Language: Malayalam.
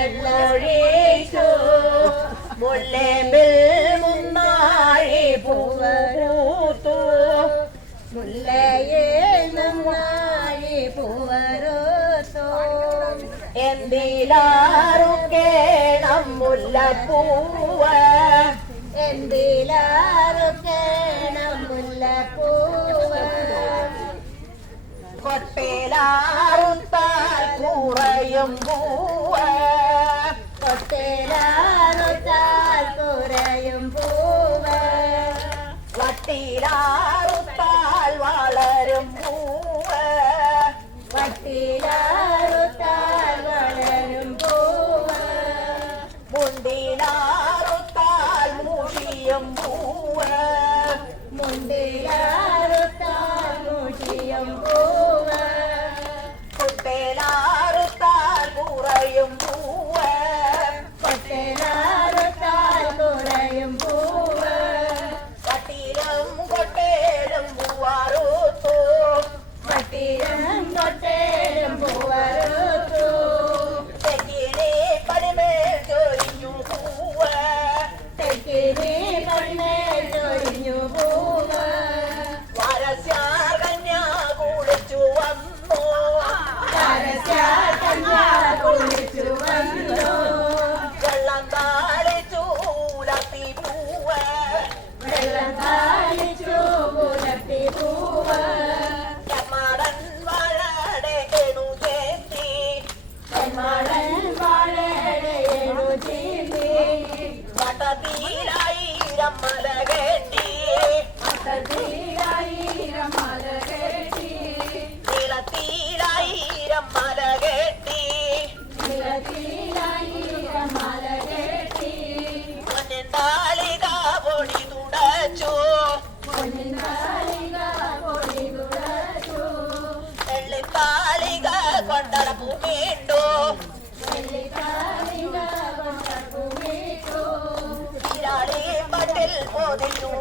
വെള്ളൊഴിച്ചു മുല്ലേമ്പിൽ മുന്നാഴി പൂവരൂത്തു മുല്ലയിൽ മുന്നാഴി പൂവരൂത്തു എന്തിലാറുക്കേണം മുല്ലപ്പൂവ് എന്തിലാറുക്കേണം മുല്ലപ്പൂവ് കൊട്ടേലാറുത്താൽ കുറയും പൂവ് കൊട്ടേലാറുത്താൽ കുറയും പൂവ് വട്ടിലാറുത്താൽ വളരും പൂവ് വട്ടിലാറുത്താൽ വളരും പൂവ് മുണ്ടിലാറുത്താൽ മുഷിയും പൂവ് മുണ്ടിലാറുത്താൽ മുഷിയും പൂവ് കൊട്ടേലാറുത്താൽ കുറയും പൂവ് കൊട്ടേലാറുത്താൽ കുറയും പൂവ് വട്ടിലും കൊട്ടേലും പൂവാറുത്തു വട്ടിലും കൊട്ടേലും പൂവാറുത്തു തെക്കിനെ പടിമേൽ ചൊരിഞ്ഞു പൂവ് തെക്കിനെ പടിമേൽ ചൊരിഞ്ഞു പൂവ് വാരസ്യാർ കന്യാ കുളിച്ചു വന്നു വാരസ്യാർ കന്യാ കുളിച്ചു വന്നു വെള്ളം താളിച്ചു പുലർത്തി പൂവ് വെള്ളം താളിച്ചു പുലർത്തി പൂവ് ചെമ്മാടൻ വാഴയുടെ എണു ചേർത്തി ചെമ്മാടൻ വാഴയുടെ എണു ചേർത്തി വട്ടത്തിലായിരം മല കെട്ടി വട്ടത്തിലായിരം മല കെട്ടി നീളത്തിലായിരം മല കെട്ടി നീളത്തിലായിരം മല കെട്ടി പൊന്നിന്താലിക പൊടി തുടച്ചു പൊന്നിന്താലിക പൊടി തുടച്ചു വെള്ളിത്താലിക കൊണ്ടടപ്പു വീണ്ടു വെള്ളിത്താലിക കൊണ്ടടപ്പു വീണ്ടു തിരാളി പട്ടിൽ പൊതിഞ്ഞു